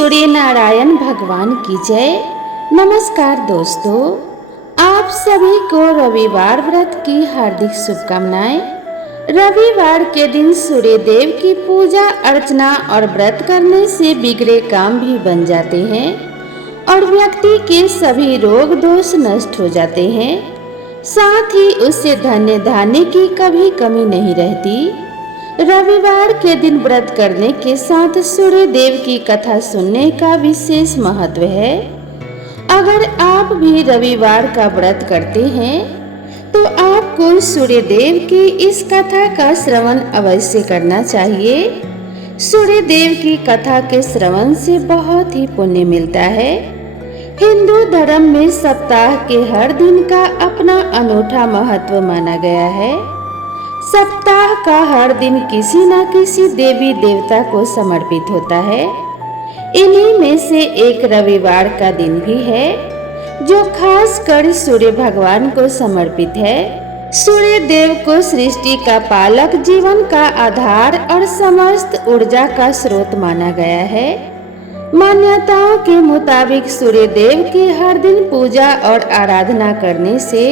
सूर्य नारायण भगवान की जय। नमस्कार दोस्तों, आप सभी को रविवार व्रत की हार्दिक शुभकामनाएं। रविवार के दिन सूर्य देव की पूजा अर्चना और व्रत करने से बिगड़े काम भी बन जाते हैं और व्यक्ति के सभी रोग दोष नष्ट हो जाते हैं। साथ ही उससे धन्य धान्य की कभी कमी नहीं रहती। रविवार के दिन व्रत करने के साथ सूर्य देव की कथा सुनने का विशेष महत्व है। अगर आप भी रविवार का व्रत करते हैं तो आपको सूर्य देव की इस कथा का श्रवण अवश्य करना चाहिए। सूर्य देव की कथा के श्रवण से बहुत ही पुण्य मिलता है। हिंदू धर्म में सप्ताह के हर दिन का अपना अनूठा महत्व माना गया है। सप्ताह का हर दिन किसी न किसी देवी देवता को समर्पित होता है। इन्हीं में से एक रविवार का दिन भी है जो खास कर सूर्य भगवान को समर्पित है। सूर्य देव को सृष्टि का पालक, जीवन का आधार और समस्त ऊर्जा का स्रोत माना गया है। मान्यताओं के मुताबिक सूर्य देव की हर दिन पूजा और आराधना करने से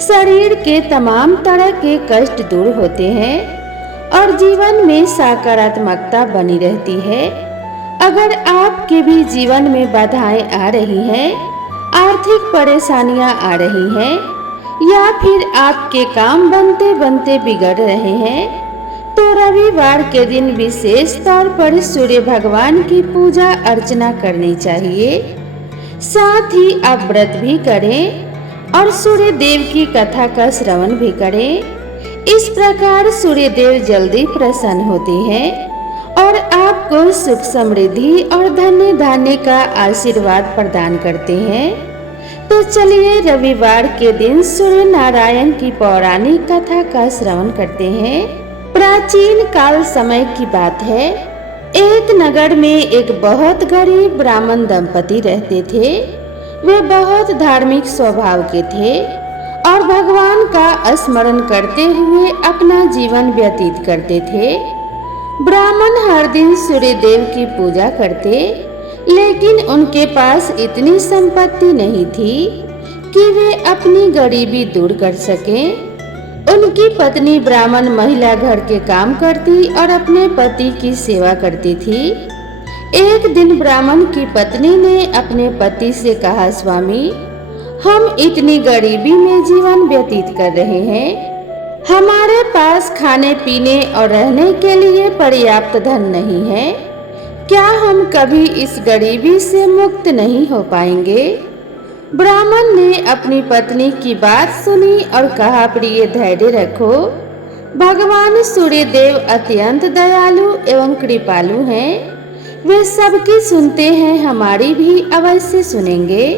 शरीर के तमाम तरह के कष्ट दूर होते हैं और जीवन में सकारात्मकता बनी रहती है। अगर आपके भी जीवन में बाधाएं आ रही हैं, आर्थिक परेशानियां आ रही हैं या फिर आपके काम बनते बनते बिगड़ रहे हैं तो रविवार के दिन विशेष तौर पर सूर्य भगवान की पूजा अर्चना करनी चाहिए। साथ ही आप व्रत भी करें और सूर्य देव की कथा का श्रवण भी करें। इस प्रकार सूर्य देव जल्दी प्रसन्न होते हैं और आपको सुख समृद्धि और धन्य धान्य का आशीर्वाद प्रदान करते हैं। तो चलिए रविवार के दिन सूर्य नारायण की पौराणिक कथा का श्रवण करते हैं। प्राचीन काल समय की बात है। एक नगर में एक बहुत गरीब ब्राह्मण दंपति रहते थे। वे बहुत धार्मिक स्वभाव के थे और भगवान का स्मरण करते हुए अपना जीवन व्यतीत करते थे। ब्राह्मण हर दिन सूर्य देव की पूजा करते, लेकिन उनके पास इतनी संपत्ति नहीं थी कि वे अपनी गरीबी दूर कर सकें। उनकी पत्नी ब्राह्मण महिला घर के काम करती और अपने पति की सेवा करती थी। एक दिन ब्राह्मण की पत्नी ने अपने पति से कहा, स्वामी, हम इतनी गरीबी में जीवन व्यतीत कर रहे हैं। हमारे पास खाने पीने और रहने के लिए पर्याप्त धन नहीं है। क्या हम कभी इस गरीबी से मुक्त नहीं हो पाएंगे? ब्राह्मण ने अपनी पत्नी की बात सुनी और कहा, प्रिय, धैर्य रखो। भगवान सूर्य देव अत्यंत दयालु एवं कृपालु हैं। वे सबकी सुनते हैं, हमारी भी अवश्य सुनेंगे।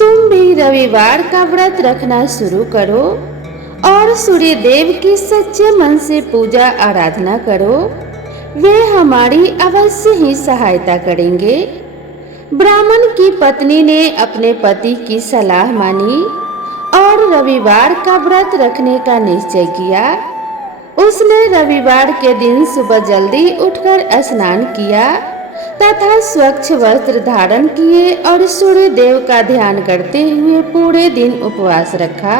तुम भी रविवार का व्रत रखना शुरू करो और सूर्य देव की सच्चे मन से पूजा आराधना करो। वे हमारी अवश्य ही सहायता करेंगे। ब्राह्मण की पत्नी ने अपने पति की सलाह मानी और रविवार का व्रत रखने का निश्चय किया। उसने रविवार के दिन सुबह जल्दी उठकर स्नान किया तथा स्वच्छ वस्त्र धारण किए और सूर्य देव का ध्यान करते हुए पूरे दिन उपवास रखा।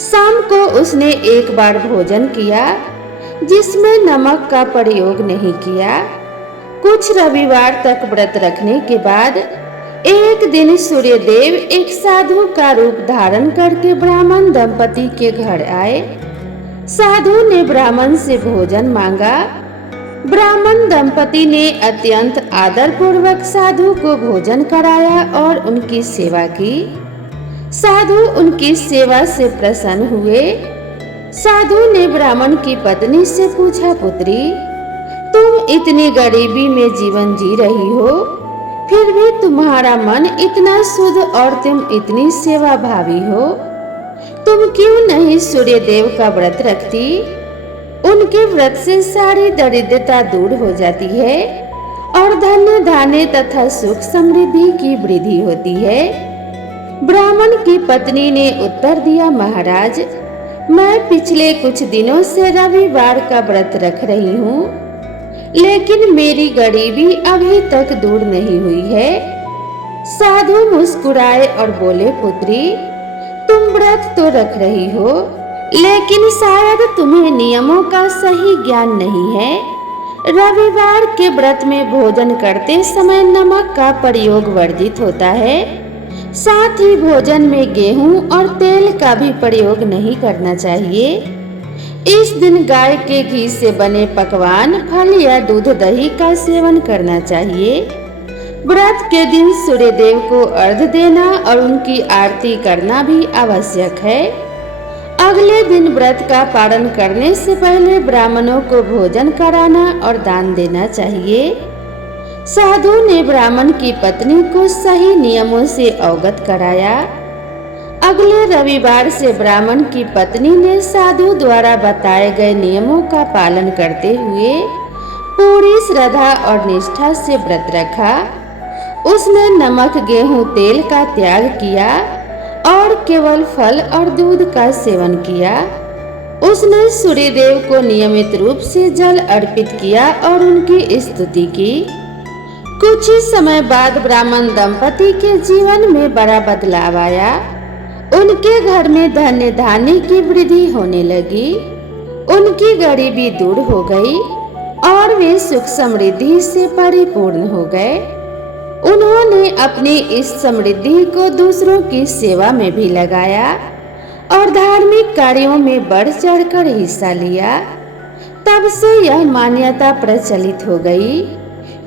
शाम को उसने एक बार भोजन किया जिसमें नमक का प्रयोग नहीं किया। कुछ रविवार तक व्रत रखने के बाद एक दिन सूर्य देव एक साधु का रूप धारण करके ब्राह्मण दंपति के घर आए। साधु ने ब्राह्मण से भोजन मांगा। ब्राह्मण दंपति ने अत्यंत आदर पूर्वक साधु को भोजन कराया और उनकी सेवा की। साधु उनकी सेवा से प्रसन्न हुए। साधु ने ब्राह्मण की पत्नी से पूछा, पुत्री, तुम इतनी गरीबी में जीवन जी रही हो, फिर भी तुम्हारा मन इतना शुद्ध और तुम इतनी सेवा भावी हो। तुम क्यों नहीं सूर्य देव का व्रत रखती? उनके व्रत से सारी दरिद्रता दूर हो जाती है और धन्य धान्य तथा सुख समृद्धि की वृद्धि होती है। ब्राह्मण की पत्नी ने उत्तर दिया, महाराज, मैं पिछले कुछ दिनों से रविवार का व्रत रख रही हूँ, लेकिन मेरी गरीबी अभी तक दूर नहीं हुई है। साधु मुस्कुराए और बोले, पुत्री, तुम व्रत तो रख रही हो, लेकिन शायद तुम्हें नियमों का सही ज्ञान नहीं है। रविवार के व्रत में भोजन करते समय नमक का प्रयोग वर्जित होता है। साथ ही भोजन में गेहूं और तेल का भी प्रयोग नहीं करना चाहिए। इस दिन गाय के घी से बने पकवान, फल या दूध दही का सेवन करना चाहिए। व्रत के दिन सूर्य देव को अर्घ्य देना और उनकी आरती करना भी आवश्यक है। अगले दिन व्रत का पालन करने से पहले ब्राह्मणों को भोजन कराना और दान देना चाहिए। साधु ने ब्राह्मण की पत्नी को सही नियमों से अवगत कराया। अगले रविवार से ब्राह्मण की पत्नी ने साधु द्वारा बताए गए नियमों का पालन करते हुए पूरी श्रद्धा और निष्ठा से व्रत रखा। उसने नमक, गेहूं, तेल का त्याग किया और केवल फल और दूध का सेवन किया। उसने सूर्यदेव को नियमित रूप से जल अर्पित किया और उनकी स्तुति की। कुछ ही समय बाद ब्राह्मण दंपति के जीवन में बड़ा बदलाव आया। उनके घर में धन्य धान्य की वृद्धि होने लगी। उनकी गरीबी दूर हो गई और वे सुख समृद्धि से परिपूर्ण हो गए। उन्होंने अपनी इस समृद्धि को दूसरों की सेवा में भी लगाया और धार्मिक कार्यों में बढ़ चढ़कर हिस्सा लिया। तब से यह मान्यता प्रचलित हो गई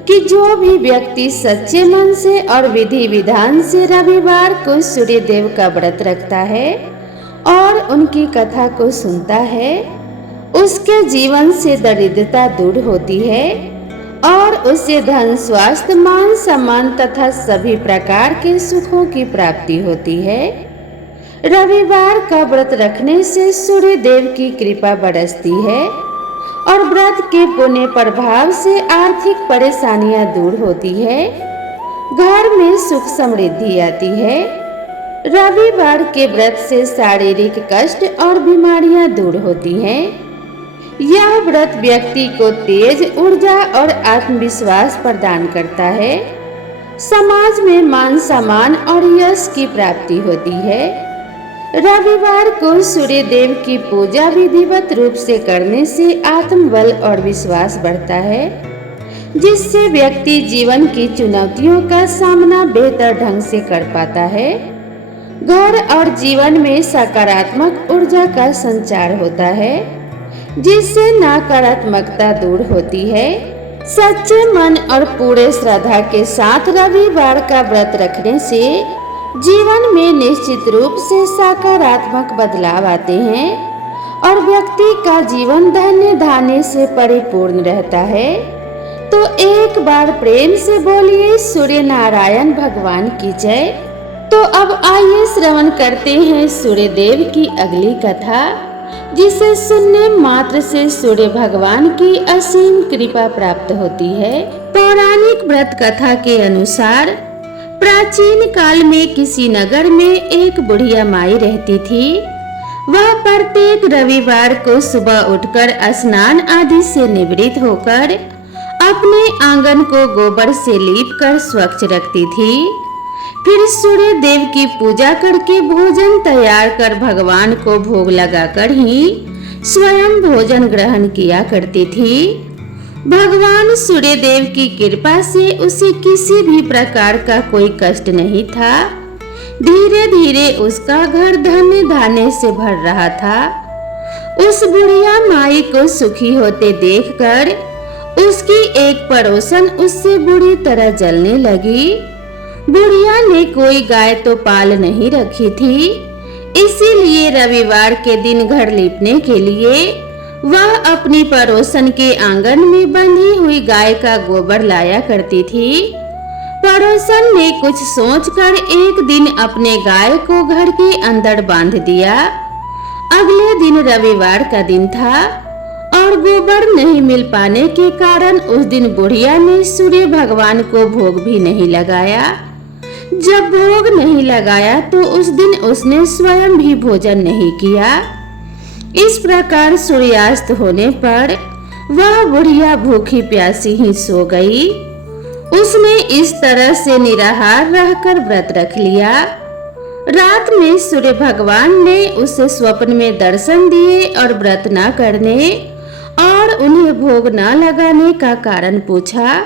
कि जो भी व्यक्ति सच्चे मन से और विधि विधान से रविवार को सूर्य देव का व्रत रखता है और उनकी कथा को सुनता है, उसके जीवन से दरिद्रता दूर होती है और उसे धन, स्वास्थ्य, मान सम्मान तथा सभी प्रकार के सुखों की प्राप्ति होती है। रविवार का व्रत रखने से सूर्य देव की कृपा बरसती है और व्रत के पुण्य प्रभाव से आर्थिक परेशानियां दूर होती है। घर में सुख समृद्धि आती है। रविवार के व्रत से शारीरिक कष्ट और बीमारियां दूर होती हैं। यह व्रत व्यक्ति को तेज ऊर्जा और आत्मविश्वास प्रदान करता है। समाज में मान सम्मान और यश की प्राप्ति होती है। रविवार को सूर्य देव की पूजा विधिवत रूप से करने से आत्मबल और विश्वास बढ़ता है, जिससे व्यक्ति जीवन की चुनौतियों का सामना बेहतर ढंग से कर पाता है। घर और जीवन में सकारात्मक ऊर्जा का संचार होता है, जिससे नकारात्मकता दूर होती है। सच्चे मन और पूरे श्रद्धा के साथ रविवार का व्रत रखने से जीवन में निश्चित रूप से सकारात्मक बदलाव आते हैं और व्यक्ति का जीवन धन्य धान्य से परिपूर्ण रहता है। तो एक बार प्रेम से बोलिए सूर्य नारायण भगवान की जय। तो अब आइए श्रवण करते हैं सूर्य देव की अगली कथा, जिसे सुनने मात्र से सूर्य भगवान की असीम कृपा प्राप्त होती है। पौराणिक व्रत कथा के अनुसार प्राचीन काल में किसी नगर में एक बुढ़िया माई रहती थी। वह प्रत्येक रविवार को सुबह उठकर स्नान आदि से निवृत्त होकर अपने आंगन को गोबर से लीपकर स्वच्छ रखती थी। फिर सूर्य देव की पूजा करके भोजन तैयार कर भगवान को भोग लगाकर ही स्वयं भोजन ग्रहण किया करती थी। भगवान सूर्य देव की कृपा से उसे किसी भी प्रकार का कोई कष्ट नहीं था। धीरे धीरे उसका घर धन्य धान्य से भर रहा था। उस बुढ़िया माई को सुखी होते देखकर उसकी एक पड़ोसन उससे बुरी तरह जलने लगी। बुढ़िया ने कोई गाय तो पाल नहीं रखी थी, इसीलिए रविवार के दिन घर लीपने के लिए वह अपनी पड़ोसन के आंगन में बंधी हुई गाय का गोबर लाया करती थी। पड़ोसन ने कुछ सोचकर एक दिन अपने गाय को घर के अंदर बांध दिया। अगले दिन रविवार का दिन था और गोबर नहीं मिल पाने के कारण उस दिन बुढ़िया ने सूर्य भगवान को भोग भी नहीं लगाया। जब भोग नहीं लगाया तो उस दिन उसने स्वयं भी भोजन नहीं किया। इस प्रकार सूर्यास्त होने पर वह बुढ़िया भूखी प्यासी ही सो गई। उसने इस तरह से निराहार रहकर व्रत रख लिया। रात में सूर्य भगवान ने उसे स्वप्न में दर्शन दिए और व्रत न करने और उन्हें भोग न लगाने का कारण पूछा।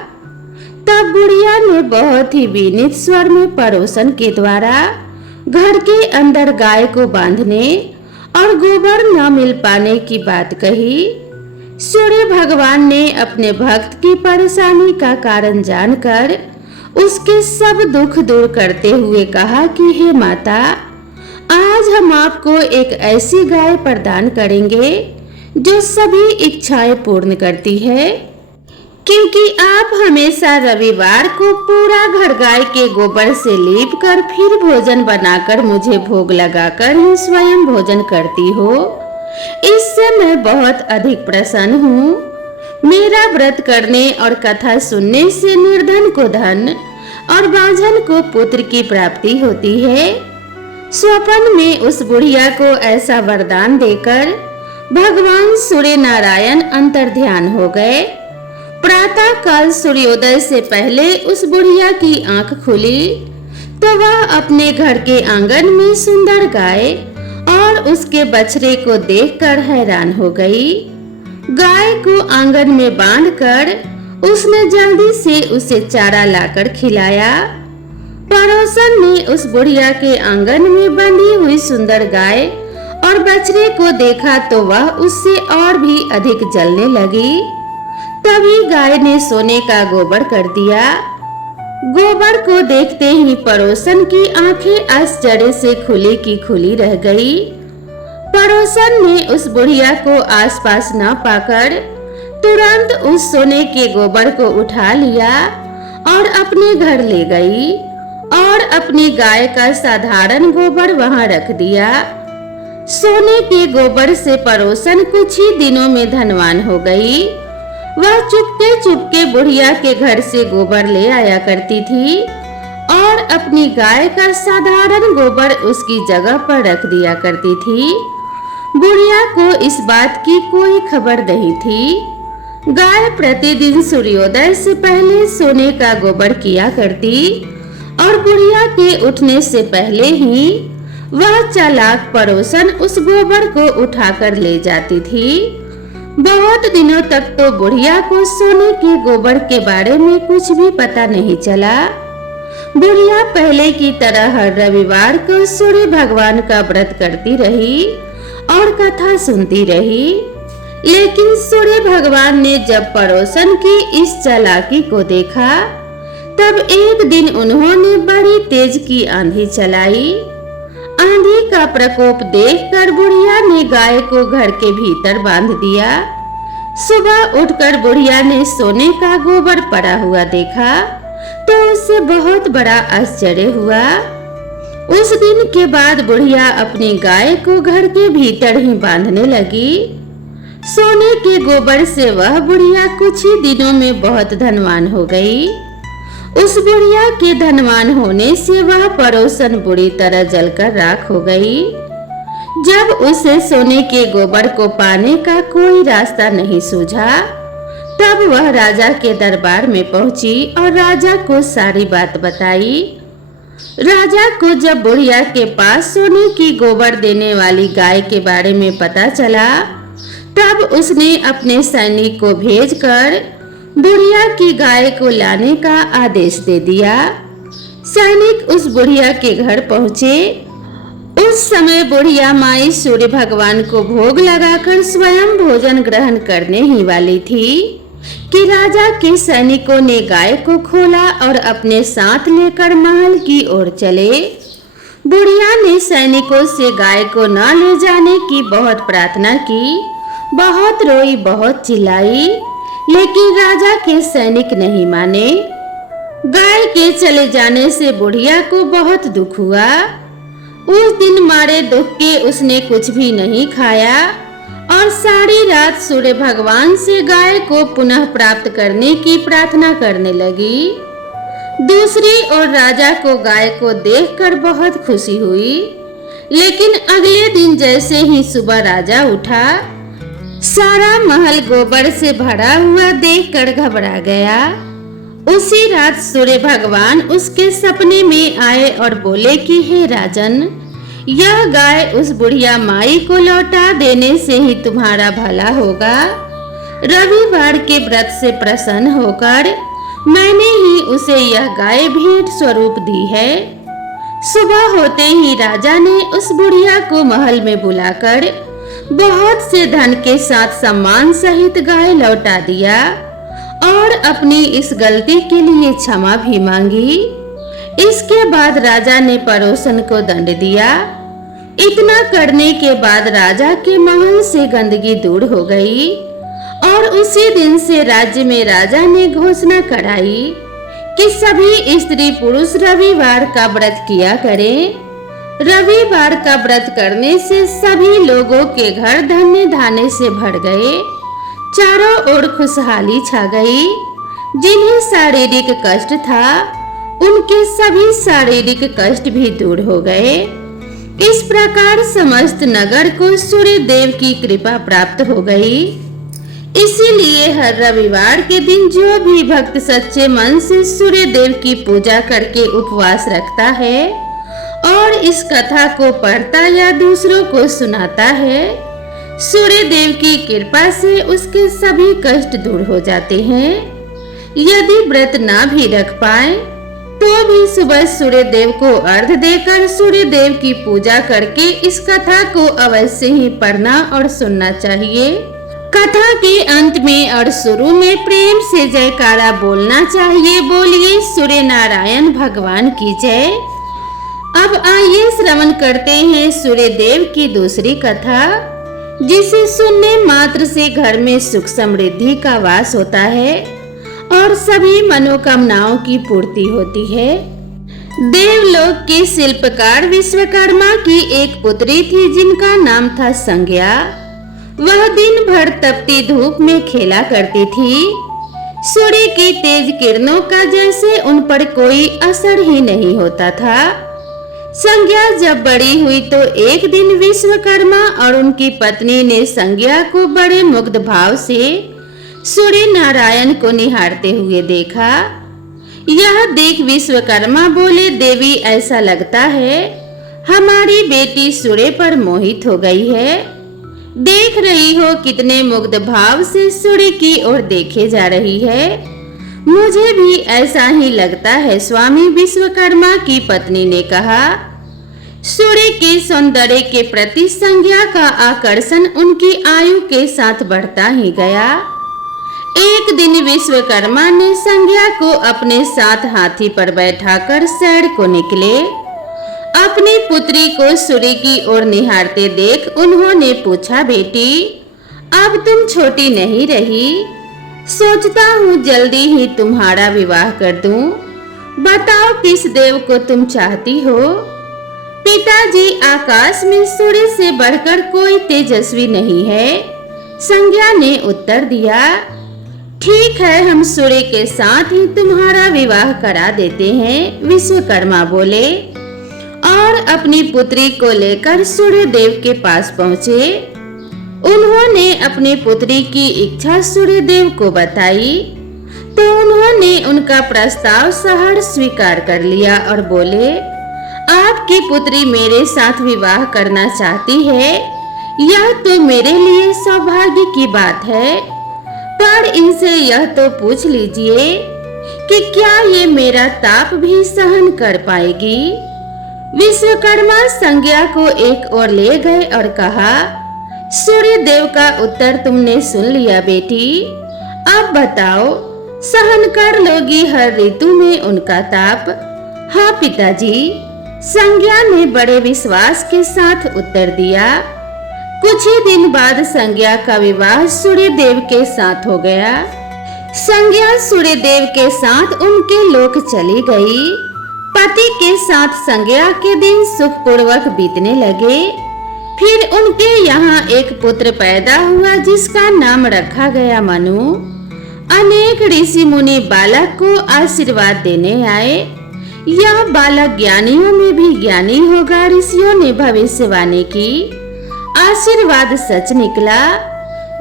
तब बुढ़िया ने बहुत ही विनीत स्वर में पड़ोसन के द्वारा घर के अंदर गाय को बांधने और गोबर न मिल पाने की बात कही। सूर्य भगवान ने अपने भक्त की परेशानी का कारण जानकर उसके सब दुख दूर करते हुए कहा कि हे माता, आज हम आपको एक ऐसी गाय प्रदान करेंगे जो सभी इच्छाएं पूर्ण करती है, क्योंकि आप हमेशा रविवार को पूरा घर गाय के गोबर से लीप कर फिर भोजन बनाकर मुझे भोग लगाकर ही स्वयं भोजन करती हो। इससे मैं बहुत अधिक प्रसन्न हूँ। मेरा व्रत करने और कथा सुनने से निर्धन को धन और बांझन को पुत्र की प्राप्ति होती है। स्वप्न में उस बुढ़िया को ऐसा वरदान देकर भगवान सूर्य नारायण अंतर्ध्यान हो गए। प्रातः काल सूर्योदय से पहले उस बुढ़िया की आंख खुली तो वह अपने घर के आंगन में सुंदर गाय और उसके बछड़े को देखकर हैरान हो गई। गाय को आंगन में बांधकर उसने जल्दी से उसे चारा लाकर खिलाया। पड़ोसन ने उस बुढ़िया के आंगन में बंधी हुई सुंदर गाय और बछड़े को देखा तो वह उससे और भी अधिक जलने लगी। तभी गाय ने सोने का गोबर कर दिया। गोबर को देखते ही पड़ोसन की आंखें आश्चर्य से खुली की खुली रह गई। पड़ोसन ने उस बुढ़िया को आसपास न पाकर तुरंत उस सोने के गोबर को उठा लिया और अपने घर ले गई और अपनी गाय का साधारण गोबर वहां रख दिया। सोने के गोबर से पड़ोसन कुछ ही दिनों में धनवान हो गई। वह चुपके चुपके बुढ़िया के घर से गोबर ले आया करती थी और अपनी गाय का साधारण गोबर उसकी जगह पर रख दिया करती थी। बुढ़िया को इस बात की कोई खबर नहीं थी। गाय प्रतिदिन सूर्योदय से पहले सोने का गोबर किया करती और बुढ़िया के उठने से पहले ही वह चालाक पड़ोसन उस गोबर को उठाकर ले जाती थी। बहुत दिनों तक तो बुढ़िया को सोने के गोबर के बारे में कुछ भी पता नहीं चला। बुढ़िया पहले की तरह हर रविवार को सूर्य भगवान का व्रत करती रही और कथा सुनती रही। लेकिन सूर्य भगवान ने जब पड़ोसन की इस चालाकी को देखा तब एक दिन उन्होंने बड़ी तेज की आंधी चलाई। आंधी का प्रकोप देखकर बुढ़िया ने गाय को घर के भीतर बांध दिया। सुबह उठकर बुढ़िया ने सोने का गोबर पड़ा हुआ देखा तो उसे बहुत बड़ा आश्चर्य हुआ। उस दिन के बाद बुढ़िया अपनी गाय को घर के भीतर ही बांधने लगी। सोने के गोबर से वह बुढ़िया कुछ ही दिनों में बहुत धनवान हो गई। उस बुढ़िया के धनवान होने से वह पड़ोसन बुरी तरह जलकर राख हो गई। जब उसे सोने के गोबर को पाने का कोई रास्ता नहीं सूझा तब वह राजा के दरबार में पहुंची और राजा को सारी बात बताई। राजा को जब बुढ़िया के पास सोने की गोबर देने वाली गाय के बारे में पता चला तब उसने अपने सैनिक को भेजकर बुढ़िया की गाय को लाने का आदेश दे दिया। सैनिक उस बुढ़िया के घर पहुंचे। उस समय बुढ़िया माई सूर्य भगवान को भोग लगाकर स्वयं भोजन ग्रहण करने ही वाली थी कि राजा के सैनिकों ने गाय को खोला और अपने साथ लेकर महल की ओर चले। बुढ़िया ने सैनिकों से गाय को न ले जाने की बहुत प्रार्थना की, बहुत रोई, बहुत चिल्लाई, लेकिन राजा के सैनिक नहीं माने। गाय के चले जाने से बुढ़िया को बहुत दुख हुआ। उस दिन मारे दुख के उसने कुछ भी नहीं खाया और सारी रात सूर्य भगवान से गाय को पुनः प्राप्त करने की प्रार्थना करने लगी। दूसरी ओर राजा को गाय को देखकर बहुत खुशी हुई, लेकिन अगले दिन जैसे ही सुबह राजा उठा सारा महल गोबर से भरा हुआ देखकर घबरा गया। उसी रात सूर्य भगवान उसके सपने में आए और बोले कि हे राजन, यह गाय उस बुढ़िया माई को लौटा देने से ही तुम्हारा भला होगा। रविवार के व्रत से प्रसन्न होकर मैंने ही उसे यह गाय भेंट स्वरूप दी है। सुबह होते ही राजा ने उस बुढ़िया को महल में बुलाकर बहुत से धन के साथ सम्मान सहित गाय लौटा दिया और अपनी इस गलती के लिए क्षमा भी मांगी। इसके बाद राजा ने पड़ोसन को दंड दिया। इतना करने के बाद राजा के महल से गंदगी दूर हो गई और उसी दिन से राज्य में राजा ने घोषणा कराई कि सभी स्त्री पुरुष रविवार का व्रत किया करें। रविवार का व्रत करने से सभी लोगों के घर धन्य धान्य से भर गए। चारों ओर खुशहाली छा गई। जिन्हें शारीरिक कष्ट था उनके सभी शारीरिक कष्ट भी दूर हो गए। इस प्रकार समस्त नगर को सूर्य देव की कृपा प्राप्त हो गई। इसीलिए हर रविवार के दिन जो भी भक्त सच्चे मन से सूर्य देव की पूजा करके उपवास रखता है और इस कथा को पढ़ता या दूसरों को सुनाता है, सूर्य देव की कृपा से उसके सभी कष्ट दूर हो जाते हैं। यदि व्रत ना भी रख पाए तो भी सुबह सूर्य देव को अर्घ देकर सूर्य देव की पूजा करके इस कथा को अवश्य ही पढ़ना और सुनना चाहिए। कथा के अंत में और शुरू में प्रेम से जयकारा बोलना चाहिए। बोलिए सूर्य नारायण भगवान की जय। अब आइए श्रवण करते हैं सूर्य देव की दूसरी कथा, जिसे सुनने मात्र से घर में सुख समृद्धि का वास होता है और सभी मनोकामनाओं की पूर्ति होती है। देवलोक के शिल्पकार विश्वकर्मा की एक पुत्री थी जिनका नाम था संज्ञा। वह दिन भर तपती धूप में खेला करती थी। सूर्य की तेज किरणों का जैसे उन पर कोई असर ही नहीं होता था। संज्ञा जब बड़ी हुई तो एक दिन विश्वकर्मा और उनकी पत्नी ने संज्ञा को बड़े मुग्ध भाव से सूर्य नारायण को निहारते हुए देखा। यह देख विश्वकर्मा बोले, देवी ऐसा लगता है हमारी बेटी सूर्य पर मोहित हो गई है। देख रही हो कितने मुग्ध भाव से सूर्य की ओर देखे जा रही है। मुझे भी ऐसा ही लगता है स्वामी, विश्वकर्मा की पत्नी ने कहा। सूर्य के सौंदर्य के प्रति संज्ञा का आकर्षण उनकी आयु के साथ बढ़ता ही गया। एक दिन विश्वकर्मा ने संज्ञा को अपने साथ हाथी पर बैठाकर सैर को निकले। अपनी पुत्री को सूर्य की ओर निहारते देख उन्होंने पूछा, बेटी अब तुम छोटी नहीं रही, सोचता हूँ जल्दी ही तुम्हारा विवाह कर दूं। बताओ किस देव को तुम चाहती हो? पिताजी, आकाश में सूर्य से बढ़कर कोई तेजस्वी नहीं है, संज्ञा ने उत्तर दिया। ठीक है, हम सूर्य के साथ ही तुम्हारा विवाह करा देते हैं, विश्वकर्मा बोले और अपनी पुत्री को लेकर सूर्य देव के पास पहुँचे। उन्होंने अपनी पुत्री की इच्छा सूर्य देव को बताई तो उन्होंने उनका प्रस्ताव सहर्ष स्वीकार कर लिया और बोले, आपकी पुत्री मेरे साथ विवाह करना चाहती है, यह तो मेरे लिए सौभाग्य की बात है, पर इनसे यह तो पूछ लीजिए कि क्या ये मेरा ताप भी सहन कर पाएगी। विश्वकर्मा संज्ञा को एक ओर ले गए और कहा, सूर्य देव का उत्तर तुमने सुन लिया बेटी, अब बताओ सहन कर लोगी हर ऋतु में उनका ताप? हाँ पिताजी, संज्ञा ने बड़े विश्वास के साथ उत्तर दिया। कुछ ही दिन बाद संज्ञा का विवाह सूर्य देव के साथ हो गया। संज्ञा सूर्य देव के साथ उनके लोक चली गई। पति के साथ संज्ञा के दिन सुखपूर्वक बीतने लगे। फिर उनके यहाँ एक पुत्र पैदा हुआ जिसका नाम रखा गया मनु। अनेक ऋषि मुनि बालक को आशीर्वाद देने आए। यह बालक ज्ञानियों में भी ज्ञानी होगा। ऋषियों ने भविष्यवाणी की, आशीर्वाद सच निकला।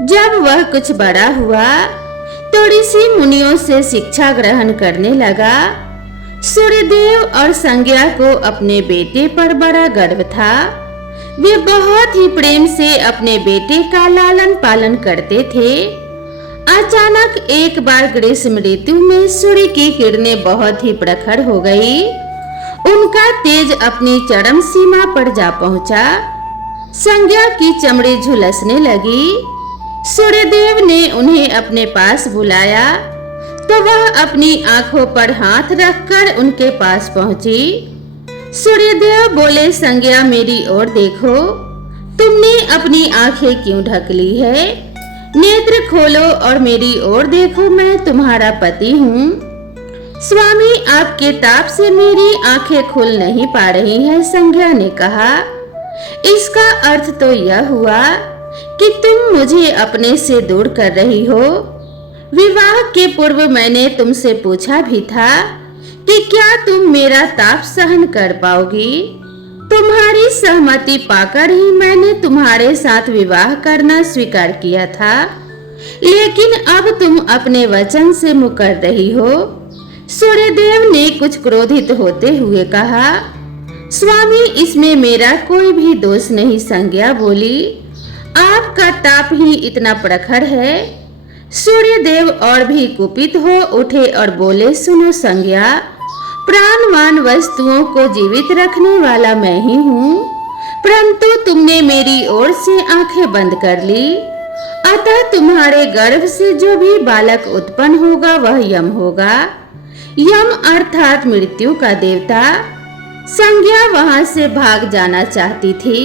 जब वह कुछ बड़ा हुआ तो ऋषि मुनियों से शिक्षा ग्रहण करने लगा। सूर्यदेव और संज्ञा को अपने बेटे पर बड़ा गर्व था। वे बहुत ही प्रेम से अपने बेटे का लालन पालन करते थे। अचानक एक बार ग्रीष्म ऋतु में सूर्य की किरणें बहुत ही प्रखर हो गई। उनका तेज अपनी चरम सीमा पर जा पहुंचा। संज्ञा की चमड़ी झुलसने लगी। सूर्यदेव ने उन्हें अपने पास बुलाया तो वह अपनी आंखों पर हाथ रखकर उनके पास पहुंची। सूर्यदेव बोले, संज्ञा मेरी ओर देखो, तुमने अपनी आंखें क्यों ढक ली है? नेत्र खोलो और मेरी ओर देखो, मैं तुम्हारा पति हूँ। स्वामी, आपके ताप से मेरी आंखें खुल नहीं पा रही हैं, संज्ञा ने कहा। इसका अर्थ तो यह हुआ कि तुम मुझे अपने से दूर कर रही हो। विवाह के पूर्व मैंने तुमसे पूछा भी था कि क्या तुम मेरा ताप सहन कर पाओगी। तुम्हारी सहमति पाकर ही मैंने तुम्हारे साथ विवाह करना स्वीकार किया था, लेकिन अब तुम अपने वचन से मुकर रही हो। सूर्यदेव ने कुछ क्रोधित होते हुए कहा। स्वामी, इसमें मेरा कोई भी दोष नहीं, संज्ञा बोली। आपका ताप ही इतना प्रखर है। सूर्यदेव और भी कुपित हो उठे और बोले, सुनो संज्ञा, प्राणवान वस्तुओं को जीवित रखने वाला मैं ही हूँ, परंतु तुमने मेरी ओर से आंखें बंद कर ली। अतः तुम्हारे गर्भ से जो भी बालक उत्पन्न होगा वह यम होगा। यम अर्थात मृत्यु का देवता। संज्ञा वहां से भाग जाना चाहती थी,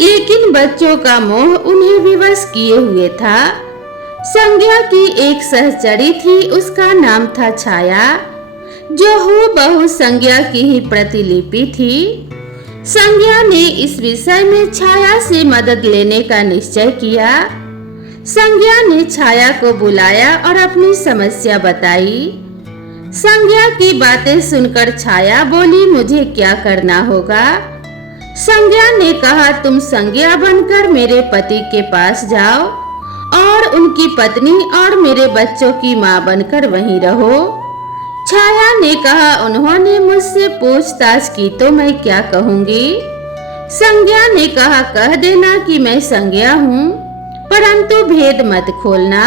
लेकिन बच्चों का मोह उन्हें विवश किए हुए था। संज्ञा की एक सहचरी थी, उसका नाम था छाया, जो हूबहू संज्ञा की ही प्रतिलिपि थी। संज्ञा ने इस विषय में छाया से मदद लेने का निश्चय किया। संज्ञा ने छाया को बुलाया और अपनी समस्या बताई। संज्ञा की बातें सुनकर छाया बोली, मुझे क्या करना होगा? संज्ञा ने कहा, तुम संज्ञा बनकर मेरे पति के पास जाओ और उनकी पत्नी और मेरे बच्चों की मां बनकर वहीं रहो। छाया ने कहा, उन्होंने मुझसे पूछताछ की तो मैं क्या कहूंगी? संज्ञा ने कहा, कह देना कि मैं संज्ञा हूँ, परंतु भेद मत खोलना।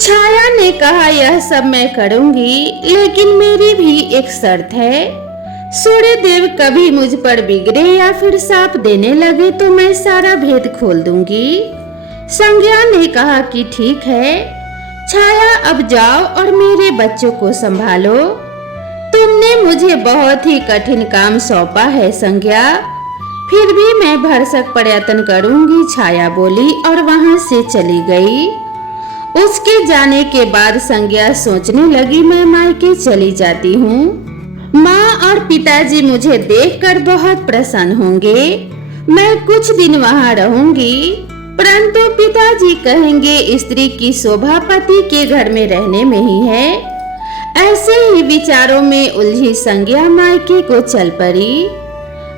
छाया ने कहा, यह सब मैं करूंगी, लेकिन मेरी भी एक शर्त है। सूर्यदेव कभी मुझ पर बिगड़े या फिर शाप देने लगे तो मैं सारा भेद खोल दूंगी। संज्ञा ने कहा कि ठीक है। छाया, अब जाओ और मेरे बच्चों को संभालो। तुमने मुझे बहुत ही कठिन काम सौंपा है संज्ञा, फिर भी मैं भरसक प्रयत्न करूंगी, छाया बोली और वहां से चली गई। उसके जाने के बाद संज्ञा सोचने लगी, मैं मायके चली जाती हूँ। माँ और पिताजी मुझे देखकर बहुत प्रसन्न होंगे। मैं कुछ दिन वहाँ रहूंगी, परंतु पिताजी कहेंगे स्त्री की शोभा पति के घर में रहने में ही है। ऐसे ही विचारों में उलझी संज्ञा मायके को चल पड़ी।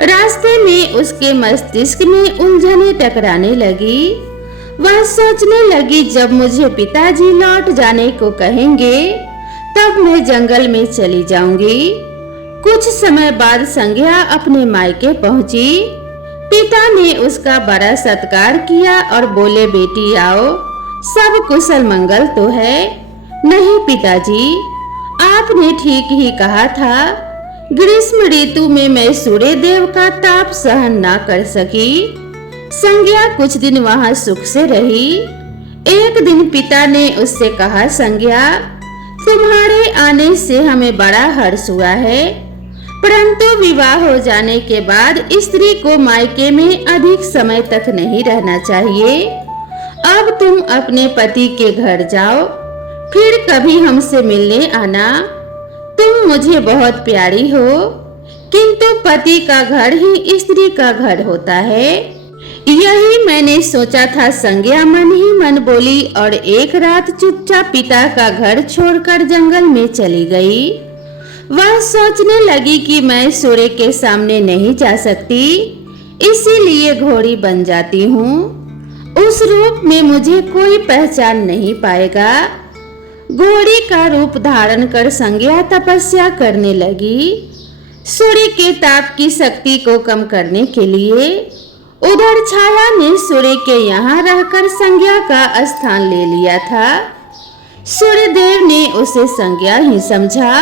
रास्ते में उसके मस्तिष्क में उलझने टकराने लगी। वह सोचने लगी, जब मुझे पिताजी लौट जाने को कहेंगे तब मैं जंगल में चली जाऊंगी। कुछ समय बाद संज्ञा अपने मायके पहुंची। पिता ने उसका बड़ा सत्कार किया और बोले, बेटी आओ, सब कुशल मंगल तो है? नहीं पिताजी, आपने ठीक ही कहा था। ग्रीष्म ऋतु में मैं सूर्यदेव का ताप सहन ना कर सकी। संज्ञा कुछ दिन वहां सुख से रही। एक दिन पिता ने उससे कहा, संज्ञा, तुम्हारे आने से हमें बड़ा हर्ष हुआ है, परंतु विवाह हो जाने के बाद स्त्री को मायके में अधिक समय तक नहीं रहना चाहिए। अब तुम अपने पति के घर जाओ, फिर कभी हमसे मिलने आना। तुम मुझे बहुत प्यारी हो, किंतु पति का घर ही स्त्री का घर होता है। यही मैंने सोचा था, संज्ञा मन ही मन बोली और एक रात चुपचाप पिता का घर छोड़कर जंगल में चली गई। वह सोचने लगी कि मैं सूर्य के सामने नहीं जा सकती, इसीलिए घोड़ी बन जाती हूँ। उस रूप में मुझे कोई पहचान नहीं पाएगा। घोड़ी का रूप धारण कर संज्ञा तपस्या करने लगी। सूर्य के ताप की शक्ति को कम करने के लिए उधर छाया ने सूर्य के यहाँ रहकर संज्ञा का स्थान ले लिया था। सूर्यदेव ने उसे संज्ञा ही समझा।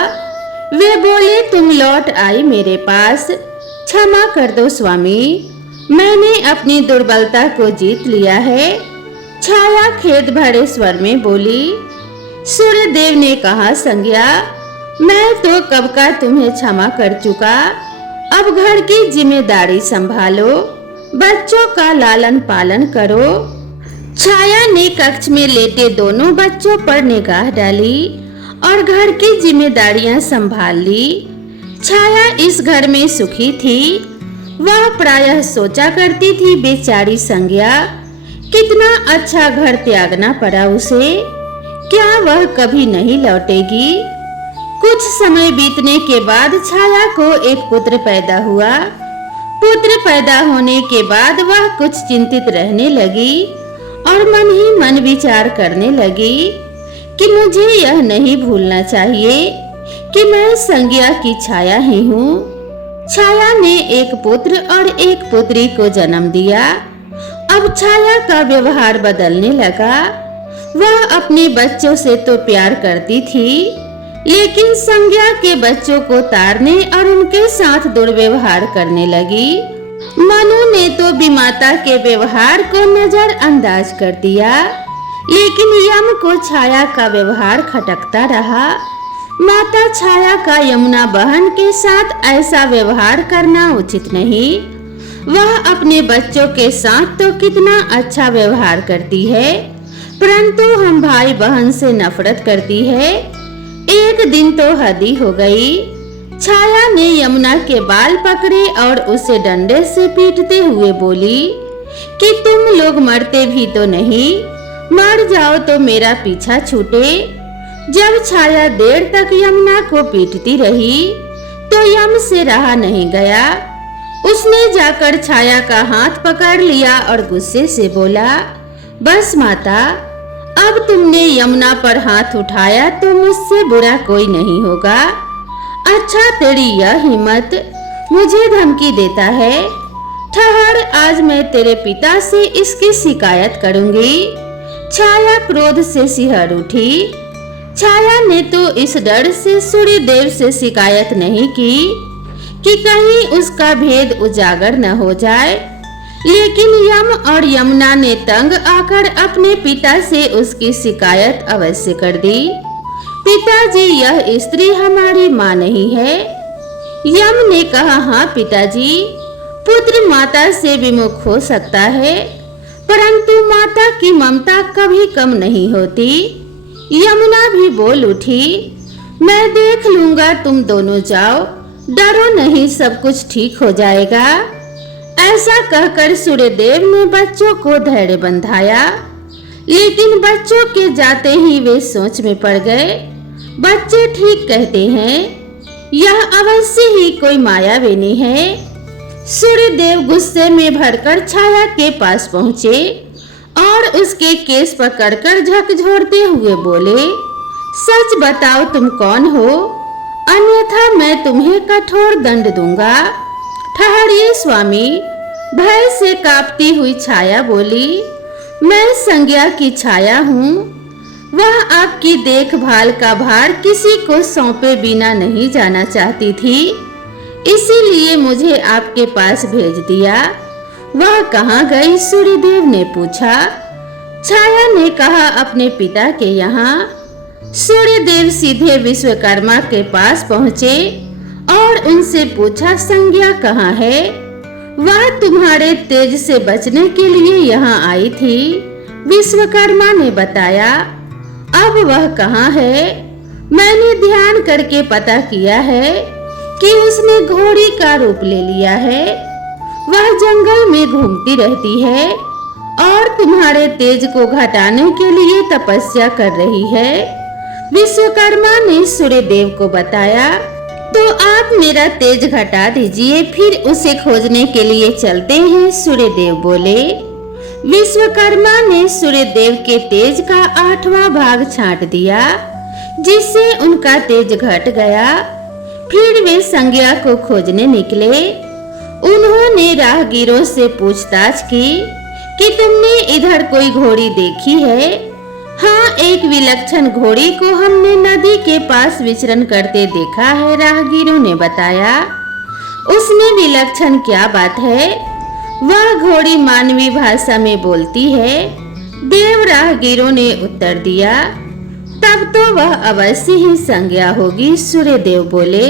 वे बोले, तुम लौट आई मेरे पास, क्षमा कर दो स्वामी, मैंने अपनी दुर्बलता को जीत लिया है। छाया खेद भरे स्वर में बोली। सूर्यदेव ने कहा, संज्ञा, मैं तो कब का तुम्हें क्षमा कर चुका, अब घर की जिम्मेदारी संभालो, बच्चों का लालन पालन करो। छाया ने कक्ष में लेटे दोनों बच्चों पर निगाह डाली और घर की जिम्मेदारियां संभाल ली। छाया इस घर में सुखी थी। वह प्रायः सोचा करती थी, बेचारी संज्ञा, कितना अच्छा घर त्यागना पड़ा उसे, क्या वह कभी नहीं लौटेगी। कुछ समय बीतने के बाद छाया को एक पुत्र पैदा हुआ। पुत्र पैदा होने के बाद वह कुछ चिंतित रहने लगी और मन ही मन विचार करने लगी कि मुझे यह नहीं भूलना चाहिए कि मैं संज्ञा की छाया ही हूँ। छाया ने एक पुत्र और एक पुत्री को जन्म दिया। अब छाया का व्यवहार बदलने लगा। वह अपने बच्चों से तो प्यार करती थी, लेकिन संज्ञा के बच्चों को तारने और उनके साथ दुर्व्यवहार करने लगी। मनु ने तो विमाता के व्यवहार को नजरअंदाज कर दिया, लेकिन यम को छाया का व्यवहार खटकता रहा। माता छाया का यमुना बहन के साथ ऐसा व्यवहार करना उचित नहीं। वह अपने बच्चों के साथ तो कितना अच्छा व्यवहार करती है, परंतु हम भाई बहन से नफरत करती है। एक दिन तो हद ही हो गई। छाया ने यमुना के बाल पकड़े और उसे डंडे से पीटते हुए बोली कि तुम लोग मरते भी तो नहीं, मर जाओ तो मेरा पीछा छूटे। जब छाया देर तक यमुना को पीटती रही तो यम से रहा नहीं गया। उसने जाकर छाया का हाथ पकड़ लिया और गुस्से से बोला, बस माता, अब तुमने यमुना पर हाथ उठाया तो मुझसे बुरा कोई नहीं होगा। अच्छा, तेरी यह हिम्मत मुझे धमकी देता है। ठहर, आज मैं तेरे पिता से इसकी शिकायत करूंगी। छाया क्रोध से सिहर उठी। छाया ने तो इस डर से सूर्यदेव से शिकायत नहीं की कि कहीं उसका भेद उजागर न हो जाए, लेकिन यम और यमुना ने तंग आकर अपने पिता से उसकी शिकायत अवश्य कर दी। पिताजी, यह स्त्री हमारी माँ नहीं है। यम ने कहा, हाँ पिताजी, पुत्र माता से विमुख हो सकता है, परंतु माता की ममता कभी कम नहीं होती। यमुना भी बोल उठी, मैं देख लूंगा, तुम दोनों जाओ, डरो नहीं, सब कुछ ठीक हो जाएगा। ऐसा कहकर सूर्यदेव ने बच्चों को धैर्य बंधाया, लेकिन बच्चों के जाते ही वे सोच में पड़ गए। बच्चे ठीक कहते हैं, यह अवश्य ही कोई मायाविनी है। सूर्यदेव गुस्से में भरकर छाया के पास पहुँचे और उसके केस पकड़कर झकझोरते हुए बोले, सच बताओ, तुम कौन हो, अन्यथा मैं तुम्हें कठोर दंड दूंगा। ठहरिए स्वामी, भय से कांपती हुई छाया बोली, मैं संज्ञा की छाया हूँ। वह आपकी देखभाल का भार किसी को सौंपे बिना नहीं जाना चाहती थी, इसीलिए मुझे आपके पास भेज दिया। वह कहाँ गई? सूर्यदेव ने पूछा। छाया ने कहा, अपने पिता के यहाँ। सूर्यदेव सीधे विश्वकर्मा के पास पहुँचे और उनसे पूछा, संज्ञा कहाँ है? वह तुम्हारे तेज से बचने के लिए यहाँ आई थी, विश्वकर्मा ने बताया। अब वह कहाँ है? मैंने ध्यान करके पता किया है कि उसने घोड़ी का रूप ले लिया है। वह जंगल में घूमती रहती है और तुम्हारे तेज को घटाने के लिए तपस्या कर रही है, विश्वकर्मा ने सूर्यदेव को बताया। तो आप मेरा तेज घटा दीजिए, फिर उसे खोजने के लिए चलते हैं, सूर्यदेव बोले। विश्वकर्मा ने सूर्यदेव के तेज का 8वां भाग छांट दिया, जिससे उनका तेज घट गया। फिर वे संज्ञा को खोजने निकले। उन्होंने राहगीरों से पूछताछ की कि तुमने इधर कोई घोड़ी देखी है? हाँ, एक विलक्षण घोड़ी को हमने नदी के पास विचरण करते देखा है, राहगीरों ने बताया। उसमें विलक्षण क्या बात है? वह घोड़ी मानवीय भाषा में बोलती है, देव राहगीरों ने उत्तर दिया। तब तो वह अवश्य ही संज्ञा होगी, सूर्यदेव बोले।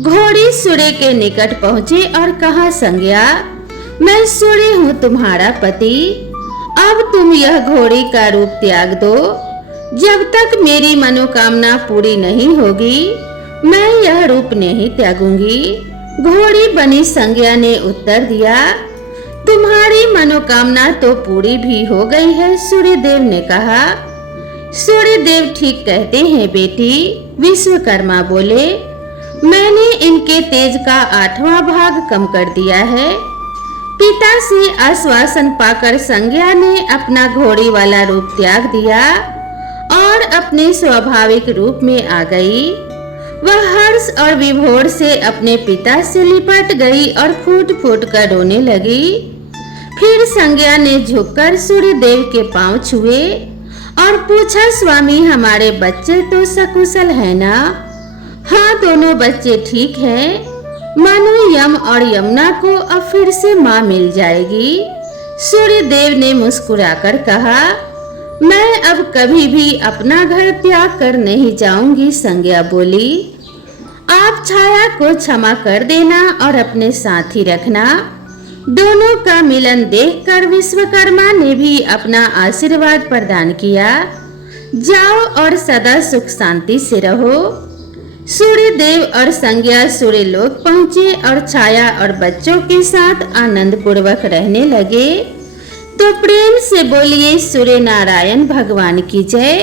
घोड़ी सूर्य के निकट पहुंचे और कहा, संज्ञा, मैं सूर्य हूँ तुम्हारा पति। अब तुम यह घोड़ी का रूप त्याग दो। जब तक मेरी मनोकामना पूरी नहीं होगी, मैं यह रूप नहीं त्यागूंगी। घोड़ी बनी संज्ञा ने उत्तर दिया, तुम्हारी मनोकामना तो पूरी भी हो गई है, सूर्यदेव ने कहा। सूर्यदेव ठीक कहते हैं बेटी, विश्वकर्मा बोले। मैंने इनके तेज का 8वां भाग कम कर दिया है। पिता से आश्वासन पाकर संज्ञा ने अपना घोड़ी वाला रूप त्याग दिया और अपने स्वाभाविक रूप में आ गई। वह हर्ष और विभोर से अपने पिता से लिपट गई और फूट फूट कर रोने लगी। फिर संज्ञा ने झुककर सूर्यदेव के पांव छुए और पूछा, स्वामी, हमारे बच्चे तो सकुशल है ना? हाँ, दोनों बच्चे ठीक हैं। मानो यम और यमुना को अब फिर से माँ मिल जाएगी। सूर्यदेव ने मुस्कुराकर कहा, मैं अब कभी भी अपना घर त्याग कर नहीं जाऊंगी, संज्ञा बोली। आप छाया को क्षमा कर देना और अपने साथ ही रखना। दोनों का मिलन देखकर विश्वकर्मा ने भी अपना आशीर्वाद प्रदान किया। जाओ और सदा सुख शांति से रहो। सूर्यदेव और संज्ञा सूर्यलोक पहुंचे और छाया और बच्चों के साथ आनंद पूर्वक रहने लगे। तो प्रेम से बोलिए सूर्य नारायण भगवान की जय।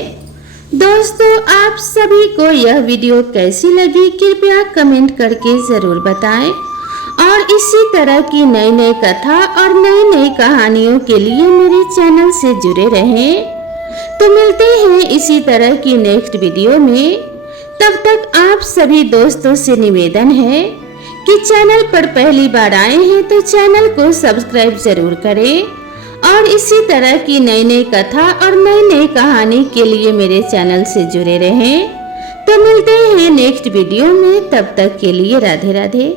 दोस्तों, आप सभी को यह वीडियो कैसी लगी कृपया कमेंट करके जरूर बताएं और इसी तरह की नई नई कथा और नई नई कहानियों के लिए मेरे चैनल से जुड़े रहें। तो मिलते हैं इसी तरह की नेक्स्ट वीडियो में। तब तक आप सभी दोस्तों से निवेदन है कि चैनल पर पहली बार आए हैं तो चैनल को सब्सक्राइब जरूर करें और इसी तरह की नई नई कथा और नई नई कहानी के लिए मेरे चैनल से जुड़े रहें। तो मिलते हैं नेक्स्ट वीडियो में, तब तक के लिए राधे राधे।